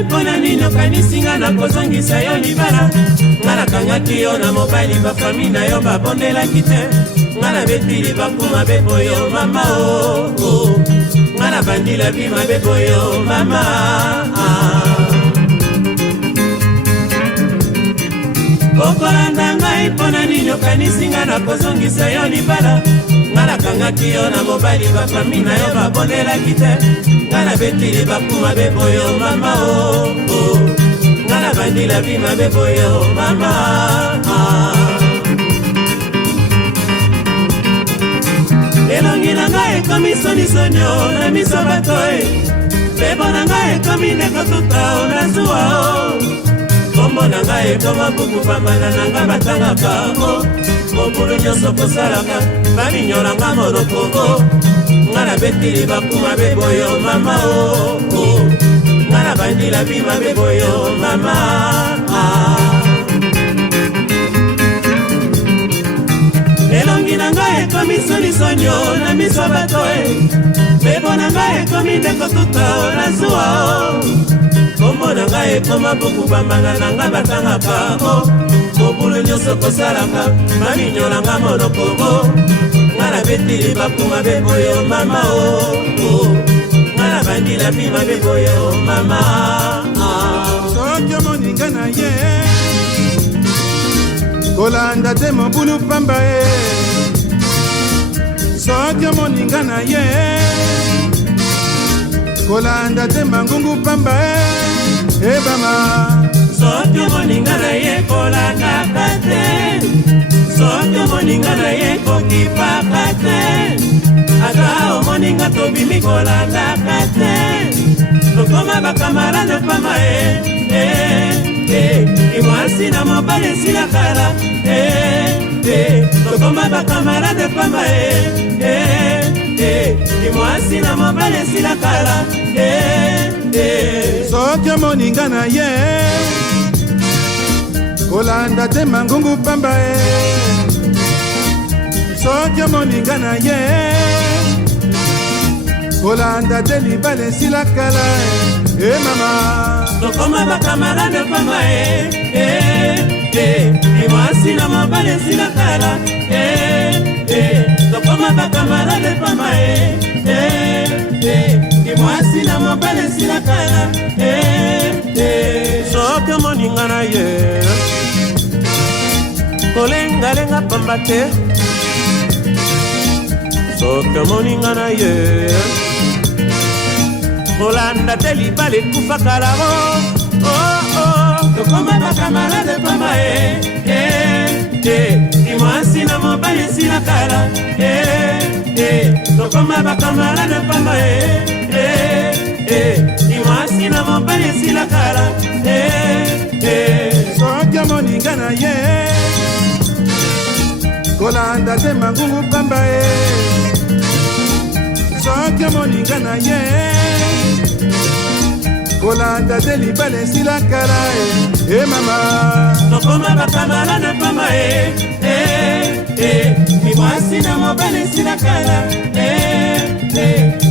Mpona nini okanisinga na kozongisa yo libala? Nga nakangaki yo na mobali bafami na yo babondelaki te. Nga nabetili bakuma beboyo mama o. Nga nabandila bima beboyo mama. Okolanda ngai mpona nini okanisinga na kozongisa yo libala? Nga nakangaki yo na mobali bafami na yo babondelaki te. Nga nabetili bakuma beboyo mama o. Nga nabandila bima beboyo mama. Elongi na ngai ekomi sonisonio na miso bato e. Bebo na ngai ekomi ndeko tuta o na zuwa o. Kombo na ngai ekoma buku pambana na nga batangaka o. Mobulu nyonso kosalaka baminyolanga monoko o. Nga nabetili bakuma beboyo mama o. Nga nabandila bima beboyo mama. Elongi na ngai ekomi sonisonio na miso bato e. Bebo na ngai ekomi ndeko tuta o na zuwa o. Kombo na ngai ekoma buku bambana na nga batangaka o. Mobulu nyonso kosalaka baminyolanga monoko o. Nga nabetili bakuma beboyo mama o. Nga nabandila bima beboyo mama. Soki moninga na ye kolanda te mobulu pamba e. Soki moninga na ye kolanda te mangungu pamba e bama. Soki moninga na ye kolandaka te. Soki moninga na ye kokipaka te. Ata omoninga tobimi kolandaka te. Tokoma bakamarade pamba imwasi na mobali sila kala tokoma bakamarade pamba imwasi na mobali sila kala soki moninga na ye kolanda te mangungu pamba soki moninga na ye kolanda te libale sila kala mama. Tokoma bakamarade pamba imwasi na mobali sila kala tokoma bakamarade pamba imwasi na mobali sila kala soki moninga na ye kolengalenga pamba te. Soki moninga na ye kolanda te libale kufa kalamo tokoma bakamarade pamba imwasi na mobali sila kala tokoma bakamarade pamba imwasi na mobali sila kala soki moninga na ye kolanda te mangungu pamba soki moninga na ye kolanda te libale sila kala mama. Tokoma bakamarade pamba imwasi na mobali sila kala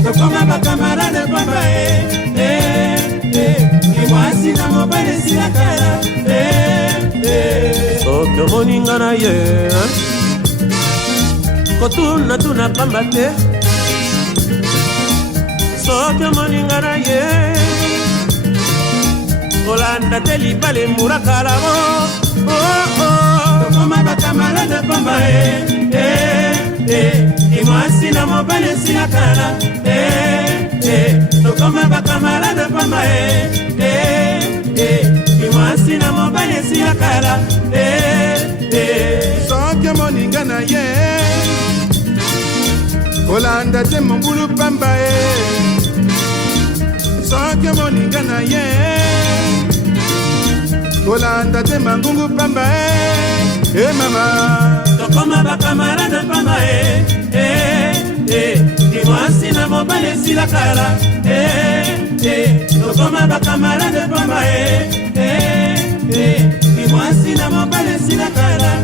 tokoma bakamarade pamba imwasi na mobali sila kala soki moninga na ye kotuna tuna pamba te. Soki moninga na ye kolanda te libale murakalamo tokoma bakamarade pamba imwasi na mobali sila kala tokoma bakamarade pamba imwasi na mobali sila kala soki moninga na ye kolanda te mobulu pamba soki moninga na ye kolanda te mangungu pamba mama. Tokoma bakamarade pamba imwasi na mobali sila kala tokoma bakamarade pamba kimwasi na mobale sila kala